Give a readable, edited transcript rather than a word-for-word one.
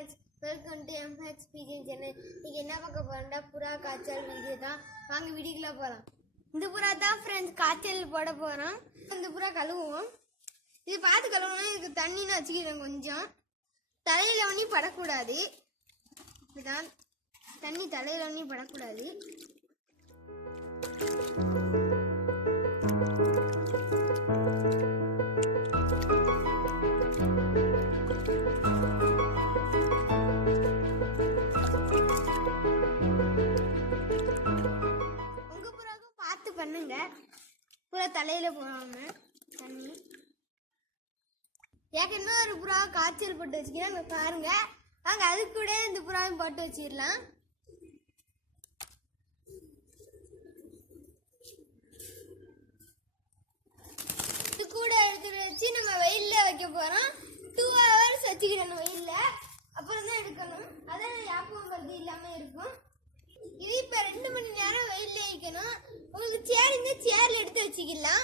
Friends, welcome to MHPG channel. இன்னைக்கு என்ன பார்க்க போறோம்னா புறா காய்ச்சல் வீடியோ தான். வாங்க வீடியோக்குள்ள போகலாம். இந்த புறா தான் ஃப்ரெண்ட்ஸ் காய்ச்சல் போட போகிறோம். இந்த புறா கழுவுவோம். இது பார்த்து கழுவணும். இதுக்கு தண்ணின்னு வச்சுக்கிறோம். கொஞ்சம் தலையில் ஒன்றி படக்கூடாது. இதுதான் தண்ணி தலையில் ஒன்றி படக்கூடாது. பண்ணுங்க புறா தலையில போடாம தண்ணி. ஏற்கனவே ஒரு புறா காய்ச்சல் போட்டு வச்சுக்கிறேன் பாருங்க. வாங்க அது கூட இந்த புறாவையும் போட்டு வச்சிடலாம். இது கூட எடுத்துட்டு வச்சு நம்ம வெயில்ல வைக்க போறோம். 2 hours வச்சுக்கிடணும் வெயில்ல. அப்புறம் தான் எடுக்கணும். அதான் யாப்பம் வருது இல்லாம இருக்கும். இது இப்ப 2 மணி நேரம் வெயில்ல வைக்கணும். உங்களுக்கு சேர் இந்த சேர்ல எடுத்து வச்சுக்கலாம்.